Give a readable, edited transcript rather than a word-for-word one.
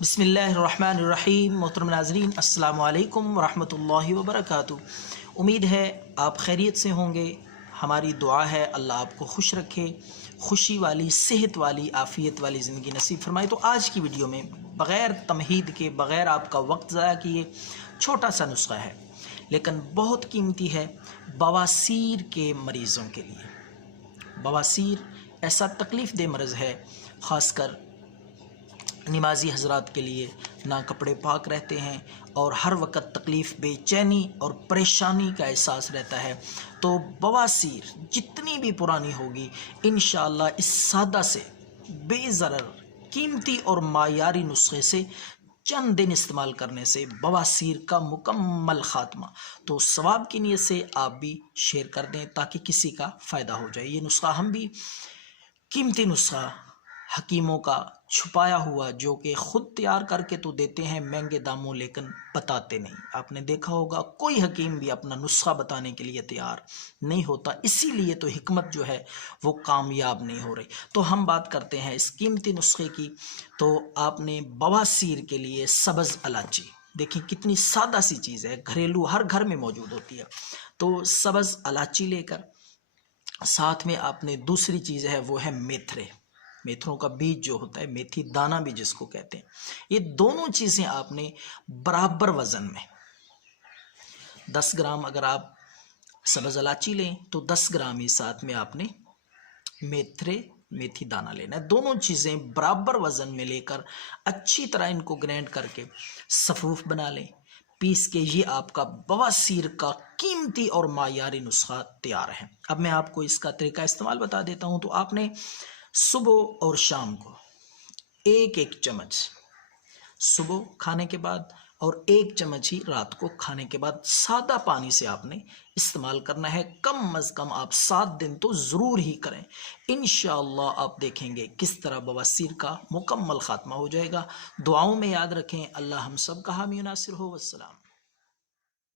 بسم اللہ الرحمن الرحیم۔ محترم ناظرین، السلام علیکم ورحمۃ اللہ وبرکاتہ۔ امید ہے آپ خیریت سے ہوں گے۔ ہماری دعا ہے اللہ آپ کو خوش رکھے، خوشی والی، صحت والی، عافیت والی زندگی نصیب فرمائے۔ تو آج کی ویڈیو میں بغیر تمہید کے، بغیر آپ کا وقت ضائع کیے، چھوٹا سا نسخہ ہے لیکن بہت قیمتی ہے بواسیر کے مریضوں کے لیے۔ بواسیر ایسا تکلیف دہ مرض ہے، خاص کر نمازی حضرات کے لیے۔ نہ کپڑے پاک رہتے ہیں اور ہر وقت تکلیف، بے چینی اور پریشانی کا احساس رہتا ہے۔ تو بواسیر جتنی بھی پرانی ہوگی، انشاءاللہ اس سادہ سے، بے ضرر، قیمتی اور معیاری نسخے سے چند دن استعمال کرنے سے بواسیر کا مکمل خاتمہ۔ تو ثواب کی نیت سے آپ بھی شیئر کر دیں تاکہ کسی کا فائدہ ہو جائے۔ یہ نسخہ ہم بھی قیمتی نسخہ، حکیموں کا چھپایا ہوا، جو کہ خود تیار کر کے تو دیتے ہیں مہنگے داموں، لیکن بتاتے نہیں۔ آپ نے دیکھا ہوگا کوئی حکیم بھی اپنا نسخہ بتانے کے لیے تیار نہیں ہوتا، اسی لیے تو حکمت جو ہے وہ کامیاب نہیں ہو رہی۔ تو ہم بات کرتے ہیں اس قیمتی نسخے کی۔ تو آپ نے بواسیر کے لیے سبز الائچی، دیکھیں کتنی سادہ سی چیز ہے، گھریلو، ہر گھر میں موجود ہوتی ہے۔ تو سبز الائچی لے کر ساتھ میں آپ نے دوسری چیز ہے وہ ہے میتھرے، میتھروں کا بیج جو ہوتا ہے، میتھی دانہ بھی جس کو کہتے ہیں۔ یہ دونوں چیزیں آپ نے برابر وزن میں، 10 گرام اگر آپ سبز الائچی لیں تو 10 گرام ہی ساتھ میں آپ نے میتھی دانہ لینا ہے۔ دونوں چیزیں برابر وزن میں لے کر اچھی طرح ان کو گرینڈ کر کے صفوف بنا لیں، پیس کے۔ یہ آپ کا بواسیر کا قیمتی اور معیاری نسخہ تیار ہے۔ اب میں آپ کو اس کا طریقہ استعمال بتا دیتا ہوں۔ تو آپ نے صبح اور شام کو ایک چمچ صبح کھانے کے بعد اور 1 چمچ ہی رات کو کھانے کے بعد سادہ پانی سے آپ نے استعمال کرنا ہے۔ کم از کم آپ 7 دن تو ضرور ہی کریں، انشاءاللہ آپ دیکھیں گے کس طرح بواسیر کا مکمل خاتمہ ہو جائے گا۔ دعاؤں میں یاد رکھیں۔ اللہ ہم سب کا حامی و ناصر ہو۔ والسلام۔